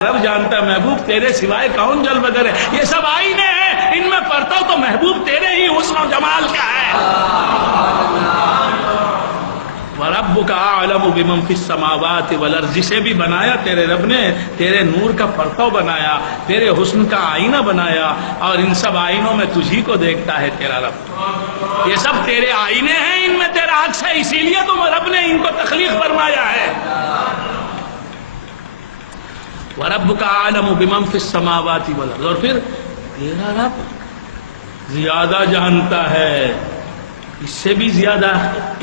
رب جانتا ہے محبوب تیرے سوائے کون جلوہ گر ہے. یہ سب آئینے ہیں، ان میں پڑھتا ہوں تو محبوب تیرے ہی حسن و جمال کا ہے. وَرَبُّكَ أَعْلَمُ بِمَنْ فِي السَّمَاوَاتِ وَالْأَرْضِ. جسے بھی بنایا تیرے رب نے تیرے نور کا پرتو بنایا، تیرے حسن کا آئینہ بنایا، اور ان سب آئینوں میں تجھی کو دیکھتا ہے تیرا رب. یہ سب تیرے آئینے ہیں، ان میں تیرا عکس ہے، اسی لیے تو رب نے ان کو تخلیق فرمایا ہے. وَرَبُّكَ أَعْلَمُ بِمَنْ فِي السَّمَاوَاتِ وَالْأَرْضِ. اور پھر تیرا رب زیادہ جانتا ہے، اس سے بھی زیادہ،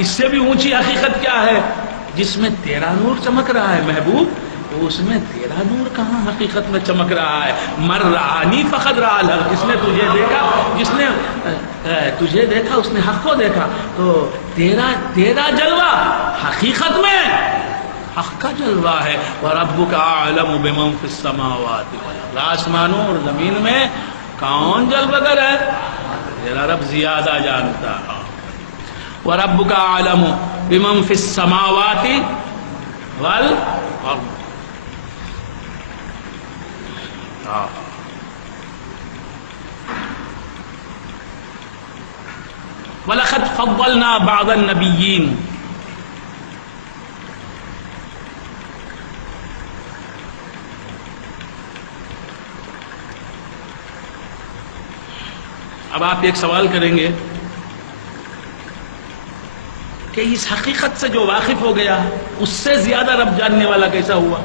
اس سے بھی اونچی حقیقت کیا ہے؟ جس میں تیرا نور چمک رہا ہے محبوب، تو اس میں تیرا نور کہاں حقیقت میں چمک رہا ہے؟ مَن رَآنِی فَقَدْ رَأَى الْحَقَّ. جس نے تجھے دیکھا، جس نے تجھے دیکھا اس نے حق کو دیکھا. تو تیرا جلوہ حقیقت میں حق کا جلوہ ہے. وَرَبُّكَ أَعْلَمُ بِمَنْ فِي السَّمَاوَاتِ وَالْأَرْضِ. آسمانوں اور زمین میں کون جلوہ گر ہے؟ تیرا رب زیادہ جانتا ہے. وَرَبُّكَ أَعْلَمُ بِمَنْ فِي السَّمَاوَاتِ وَالْأَرْضِ. وَلَقَدْ فَضَّلْنَا بَعْضَ النَّبِيِّينَ. اب آپ ایک سوال کریں گے کہ اس حقیقت سے جو واقف ہو گیا اس سے زیادہ رب جاننے والا کیسا ہوا؟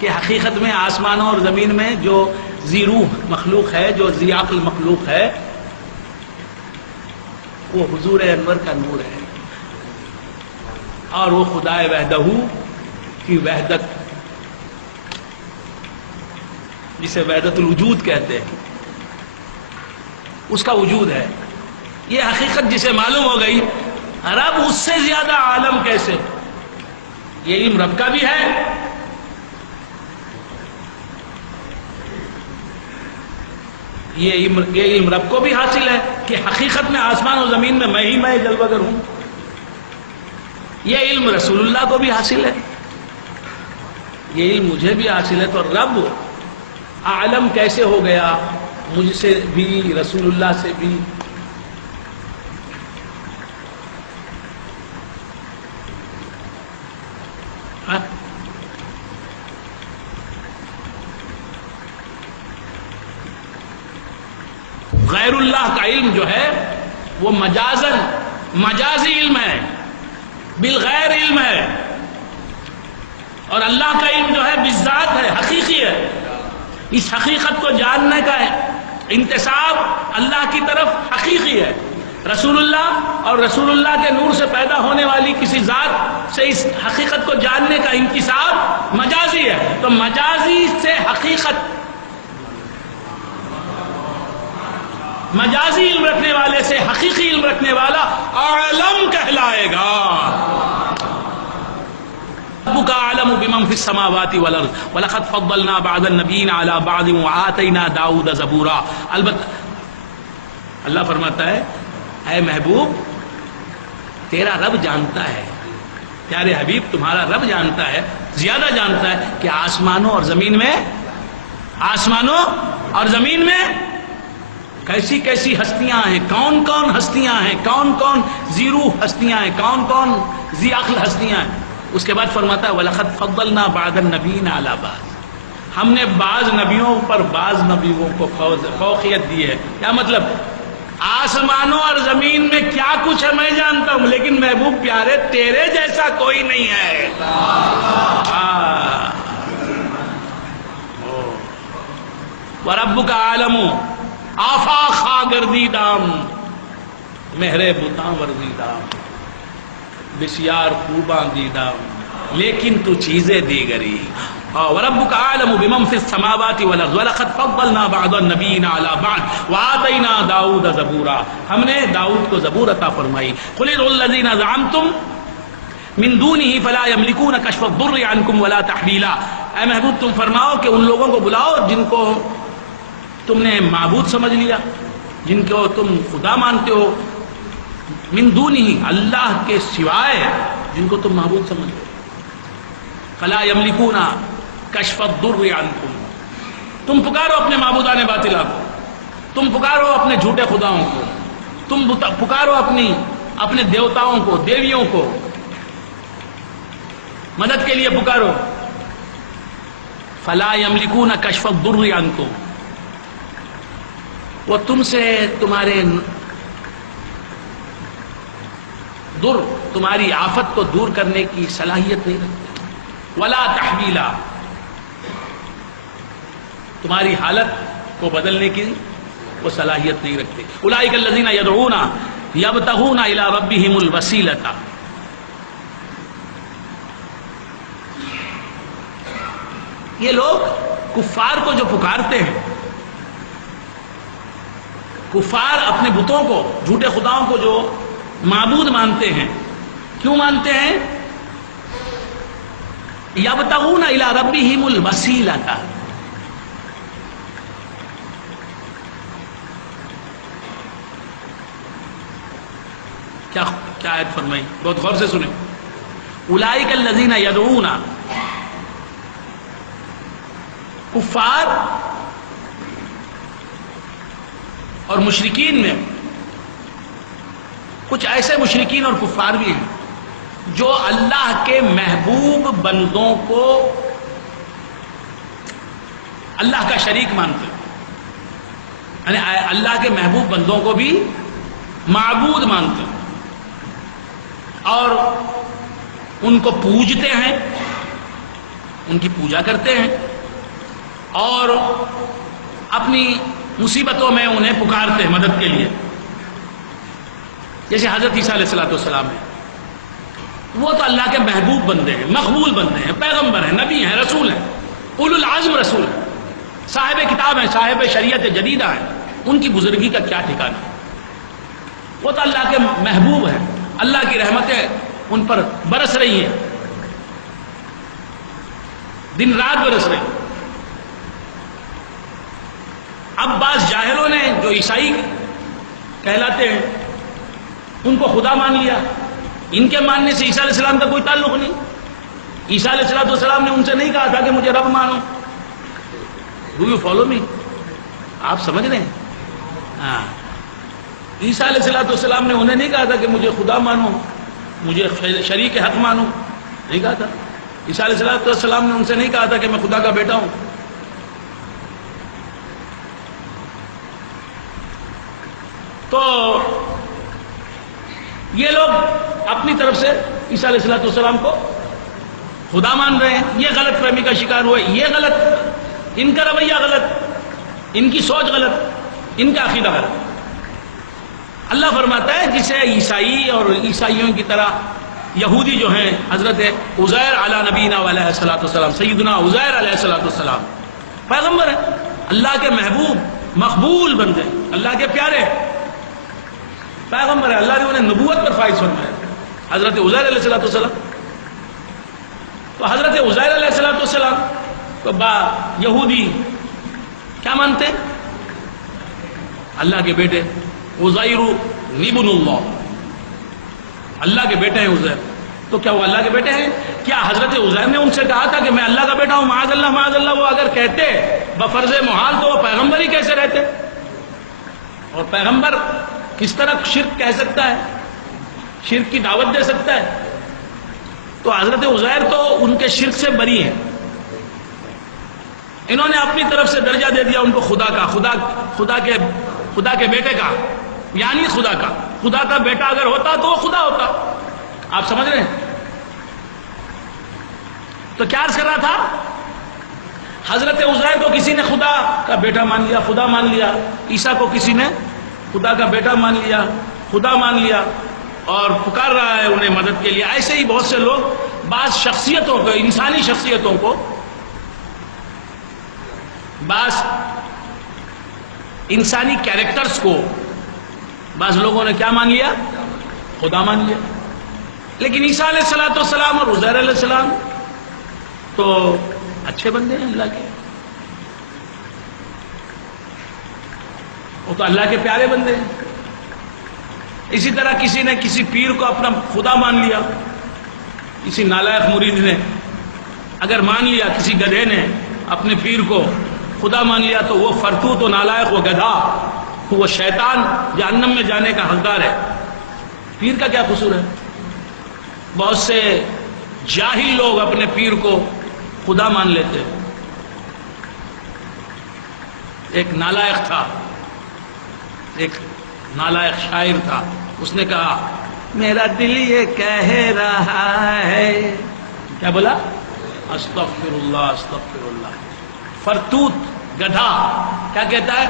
کہ حقیقت میں آسمانوں اور زمین میں جو ذی روح مخلوق ہے، جو ذی عقل مخلوق ہے، وہ حضور انور کا نور ہے، اور وہ خدا وحدہ کی وحدت، جسے وحدت الوجود کہتے ہیں، اس کا وجود ہے. یہ حقیقت جسے معلوم ہو گئی، رب اس سے زیادہ عالم کیسے؟ یہ علم رب کا بھی ہے، یہ علم رب کو بھی حاصل ہے کہ حقیقت میں آسمان و زمین میں میں جلوہ گر ہوں. یہ علم رسول اللہ کو بھی حاصل ہے، یہ علم مجھے بھی حاصل ہے. تو رب عالم کیسے ہو گیا؟ مجھ سے بھی، رسول اللہ سے بھی. غیر اللہ کا علم جو ہے وہ مجازی علم ہے، بالغیر علم ہے، اور اللہ کا علم جو ہے بالذات ہے، حقیقی ہے. اس حقیقت کو جاننے کا انتساب اللہ کی طرف حقیقی ہے. رسول اللہ اور رسول اللہ کے نور سے پیدا ہونے والی کسی ذات سے اس حقیقت کو جاننے کا انتساب مجازی ہے. تو مجازی سے حقیقت، مجازی علم رکھنے والے سے حقیقی علم رکھنے والا عالم کہلائے گا. ربک اعلم بمن فی السماوات والارض ولقد فضلنا بعض النبیین علی بعض وآتینا داؤد زبورا. البتہ اللہ فرماتا ہے اے محبوب تیرا رب جانتا ہے، پیارے حبیب تمہارا رب جانتا ہے، زیادہ جانتا ہے کہ آسمانوں اور زمین میں کیسی کیسی ہستیاں ہیں، کون کون ہستیاں ہیں، کون کون ذی روح ہستیاں ہیں، کون کون ذی عقل ہستیاں ہیں. اس کے بعد فرماتا ہے وَلَقَدْ فَضَّلْنَا بَعْضَ النَّبِيِّينَ عَلَى بَعْضٍ. ہم نے بعض نبیوں پر بعض نبیوں کو فوقیت دی ہے. کیا مطلب؟ آسمانوں اور زمین میں کیا کچھ ہے میں جانتا ہوں، لیکن محبوب پیارے تیرے جیسا کوئی نہیں ہے. وَرَبُّكَ عَالَمُ آفاق گردیدام مہرے بتاں ورزیدام بسیار خوباں دیدام لیکن تو چیزیں دیگری. وَرَبُّكَ أَعْلَمُ بِمَنْ فِي السَّمَاوَاتِ وَالْأَرْضِ وَلَقَدْ فَضَّلْنَا بَعْضَ النَّبِيِّينَ عَلَى بَعْضٍ وَآتَيْنَا دَاؤُودَ زَبُورًا. ہم نے داؤد کو زبور عطا فرمائی. قُلِ ادْعُوا الَّذِينَ زَعَمْتُمْ مِن دُونِهِ فَلَا يَمْلِكُونَ كَشْفَ الضُّرِّ عَنْكُمْ وَلَا تَحْوِيلًا. اے محبوب تم فرماؤ کہ ان لوگوں کو بلاؤ جن کو تم نے معبود سمجھ لیا، جن کو تم خدا مانتے ہو، من دونہ اللہ کے سوائے، جن کو تم معبود سمجھتے ہو. فلا یملکون کشف الضر عنکم، تم پکارو اپنے معبودان باطلا کو، تم پکارو اپنے جھوٹے خداؤں کو، تم پکارو اپنے دیوتاؤں کو، دیویوں کو، مدد کے لیے پکارو. فلا یملکون کشف الضر عنکم، وہ تم سے تمہارے در، تمہاری آفت کو دور کرنے کی صلاحیت نہیں رکھتے. ولا تحویلا، تمہاری حالت کو بدلنے کی وہ صلاحیت نہیں رکھتے. اولئک الذین یدعون یبتغون الی ربہم الوسیلۃ، یہ لوگ کفار کو جو پکارتے ہیں، کفار اپنے بتوں کو، جھوٹے خداؤں کو جو معبود مانتے ہیں، کیوں مانتے ہیں؟ یبتغون الی ربہم الوسیلۃ، کیا آیت فرمائی؟ بہت غور سے سنیں. اولئک الذین یدعون، کفار اور مشرکین میں کچھ ایسے مشرکین اور کفار بھی ہیں جو اللہ کے محبوب بندوں کو اللہ کا شریک مانتے ہیں، یعنی اللہ کے محبوب بندوں کو بھی معبود مانتے ہیں اور ان کو پوجتے ہیں، ان کی پوجا کرتے ہیں اور اپنی مصیبتوں میں انہیں پکارتے ہیں مدد کے لیے. جیسے حضرت عیسیٰ علیہ السلام ہیں، وہ تو اللہ کے محبوب بندے ہیں، مقبول بندے ہیں، پیغمبر ہیں، نبی ہیں، رسول ہیں، اولو العزم رسول ہیں، صاحب کتاب ہیں، صاحب شریعت جدیدہ ہیں. ان کی بزرگی کا کیا ٹھکانہ؟ وہ تو اللہ کے محبوب ہیں، اللہ کی رحمتیں ان پر برس رہی ہیں، دن رات برس رہی ہیں. اب بعض جاہلوں نے جو عیسائی کہلاتے ہیں ان کو خدا مان لیا. ان کے ماننے سے عیسیٰ علیہ السلام کا کوئی تعلق نہیں. عیسیٰ علیہ السلام نے ان سے نہیں کہا تھا کہ مجھے رب مانو. Do you follow me? آپ سمجھ رہے ہیں؟ ہاں، عیسیٰ علیہ السلام نے انہیں نہیں کہا تھا کہ مجھے خدا مانو، مجھے شریک حق مانو، نہیں کہا تھا. عیسیٰ علیہ السلام نے ان سے نہیں کہا تھا کہ میں خدا کا بیٹا ہوں. تو یہ لوگ اپنی طرف سے عیسیٰ علیہ السلام کو خدا مان رہے ہیں. یہ غلط فہمی کا شکار ہوئے. یہ غلط، ان کا رویہ غلط، ان کی سوچ غلط، ان کا عقیدہ غلط. اللہ فرماتا ہے جسے عیسائی اور عیسائیوں کی طرح یہودی جو ہیں، حضرت عزیر علی نبینا علیہ السلام، سیدنا عزیر علیہ السلام پیغمبر ہیں، اللہ کے محبوب مقبول بندے، اللہ کے پیارے پیغمبر ہیں. اللہ نے انہیں نبوت پر فائز فرمایا، حضرت عزیر علیہ السلام. تو حضرت عزیر علیہ السلام تو یہودی کیا مانتے؟ اللہ کے بیٹے، عزیر ابن اللہ، اللہ کے بیٹے ہیں عزیر. تو کیا وہ اللہ کے بیٹے ہیں؟ کیا حضرت عزیر نے ان سے کہا تھا کہ میں اللہ کا بیٹا ہوں؟ معاذ اللہ معاذ اللہ. وہ اگر کہتے بفرض محال تو وہ پیغمبر ہی کیسے رہتے؟ اور پیغمبر کس طرح شرک کہہ سکتا ہے، شرک کی دعوت دے سکتا ہے؟ تو حضرت عزیر تو ان کے شرک سے بری ہیں. انہوں نے اپنی طرف سے درجہ دے دیا ان کو خدا کا، خدا کے بیٹے کا، یعنی خدا کا بیٹا اگر ہوتا تو وہ خدا ہوتا. آپ سمجھ رہے ہیں؟ تو کیا عرض کر رہا تھا؟ حضرت عزیر کو کسی نے خدا کا بیٹا مان لیا، خدا مان لیا. عیسیٰ کو کسی نے خدا کا بیٹا مان لیا، خدا مان لیا اور پکار رہا ہے انہیں مدد کے لیے. ایسے ہی بہت سے لوگ بعض شخصیتوں کو، انسانی شخصیتوں کو، بعض انسانی کیریکٹرز کو بعض لوگوں نے کیا مان لیا؟ خدا مان لیا. لیکن عیسیٰ علیہ السلام اور عزیر علیہ السلام تو اچھے بندے ہیں اللہ کے، وہ تو اللہ کے پیارے بندے ہیں. اسی طرح کسی نے کسی پیر کو اپنا خدا مان لیا، کسی نالائق مرید نے اگر مان لیا کسی گدھے نے اپنے پیر کو خدا مان لیا تو وہ فرتوت و نالائق و گدھا، وہ شیطان جہنم میں جانے کا حقدار ہے۔ پیر کا کیا قصور ہے؟ بہت سے جاہل لوگ اپنے پیر کو خدا مان لیتے۔ ایک نالائق تھا، ایک نالائق شاعر تھا، اس نے کہا میرا دل یہ کہہ رہا ہے، کیا بولا؟ استغفر اللہ استغفر اللہ۔ فرتوت گدھا کیا کہتا ہے؟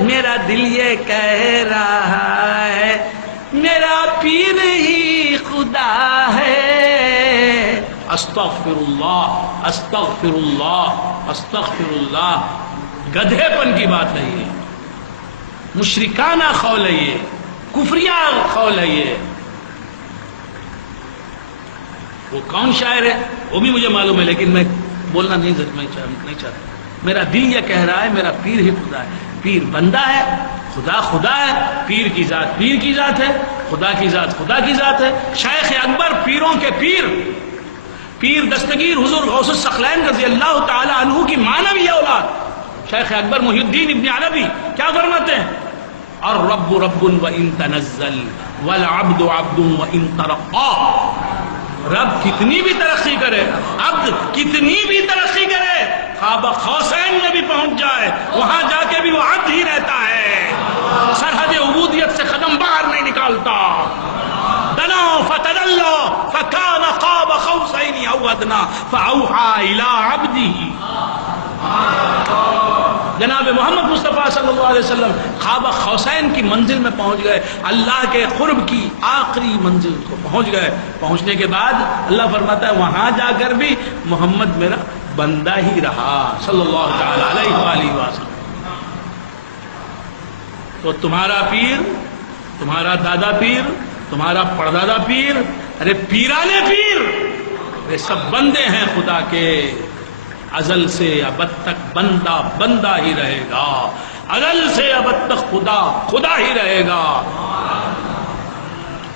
میرا دل یہ کہہ رہا ہے میرا پیر ہی خدا ہے۔ استغفر اللہ استغفر اللہ استغفر اللہ۔ گدھے پن کی بات نہیں ہے، مشرکانہ قول ہے یہ، کفریہ قول ہے یہ۔ وہ کون شاعر ہے وہ بھی مجھے معلوم ہے، لیکن میں بولنا نہیں چاہتا۔ میرا دل یہ کہہ رہا ہے میرا پیر ہی خدا ہے۔ پیر بندہ ہے، خدا خدا ہے۔ پیر کی ذات پیر کی ذات ہے، خدا کی ذات خدا کی ذات ہے۔ شیخ اکبر پیروں کے پیر، پیر دستگیر حضور غوث الثقلین رضی اللہ تعالی عنہ کی معنوی اولاد شیخ اکبر محی الدین ابن عربی کیا فرماتے ہیں؟ الرب رب وان تنزل والعبد عبد وان ترقى۔ رب کتنی بھی ترقی کرے، عبد کتنی بھی ترقی کرے، قاب قوسین میں بھی پہنچ جائے وہاں جا کے بھی وہ عبد ہی رہتا ہے، سرحد عبودیت سے قدم باہر نہیں نکالتا۔ دنا فتدلى فكان قاب قوسين او ادنى فاوحى الى عبده۔ جناب محمد مصطفیٰ صلی اللہ علیہ وسلم قاب قوسین کی منزل میں پہنچ گئے، اللہ کے قرب کی آخری منزل کو پہنچ گئے۔ پہنچنے کے بعد اللہ فرماتا ہے وہاں جا کر بھی محمد میرا بندہ ہی رہا صلی اللہ تعالی علیہ وآلہ وسلم۔ تو تمہارا پیر، تمہارا دادا پیر، تمہارا پردادا پیر، ارے پیرانے پیر، یہ سب بندے ہیں خدا کے۔ ازل سے ابد تک بندہ بندہ ہی رہے گا، ازل سے ابد تک خدا خدا ہی رہے گا۔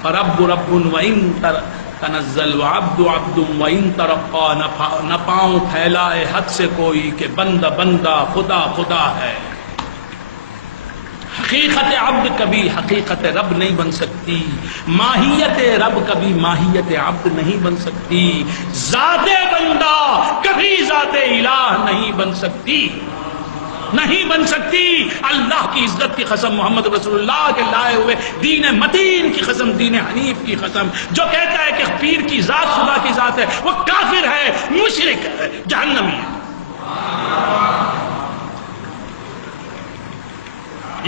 فرب رب وان تنزل وعبد عبد وان ترقى۔ نہ پاؤں پھیلائے حد سے کوئی کہ بندہ بندہ خدا خدا ہے۔ حقیقت عبد کبھی حقیقت رب نہیں بن سکتی، ماہیت رب کبھی ماہیت عبد نہیں بن سکتی، ذات بندہ کبھی ذات الہ نہیں بن سکتی، نہیں بن سکتی۔ اللہ کی عزت کی قسم، محمد رسول اللہ کے لائے ہوئے دین متین کی قسم، دین حنیف کی قسم، جو کہتا ہے کہ پیر کی ذات خدا کی ذات ہے وہ کافر ہے، مشرک ہے، جہنمی ہے۔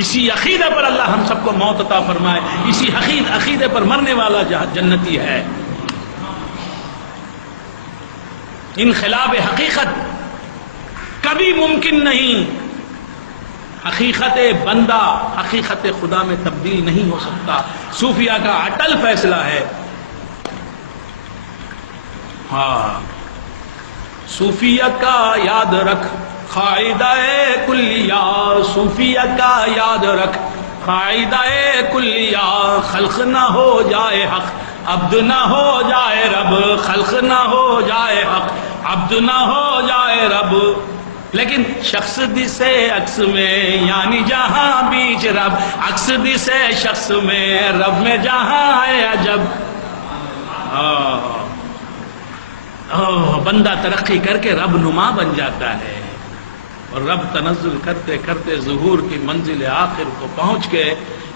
اسی عقیدے پر اللہ ہم سب کو موت عطا فرمائے، اسی عقیدے پر مرنے والا جنتی ہے۔ انخلاف حقیقت کبھی ممکن نہیں، حقیقت بندہ حقیقت خدا میں تبدیل نہیں ہو سکتا۔ صوفیہ کا اٹل فیصلہ ہے، ہاں صوفیہ کا یاد رکھ قاعدہ کلیہ، صوفیہ کا یاد رکھ قاعدہ کلیہ، خلق نہ ہو جائے حق عبد نہ ہو جائے رب، خلق نہ ہو جائے حق عبد نہ ہو جائے رب۔ لیکن شخص دسے عکس میں یعنی جہاں بیچ رب، عکس دسے شخص میں رب میں جہاں ہے عجب۔ بندہ ترقی کر کے رب نما بن جاتا ہے، اور رب تنزل کرتے کرتے ظہور کی منزل آخر کو پہنچ کے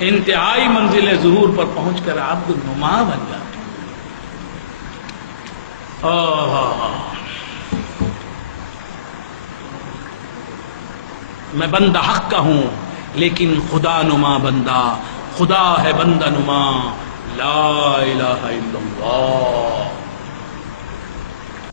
انتہائی منزل ظہور پر پہنچ کر عبد نما بن جاتا ہے۔ میں بندہ حق کا ہوں لیکن خدا نما بندہ، خدا ہے بندہ نما، لا الہ الا اللہ۔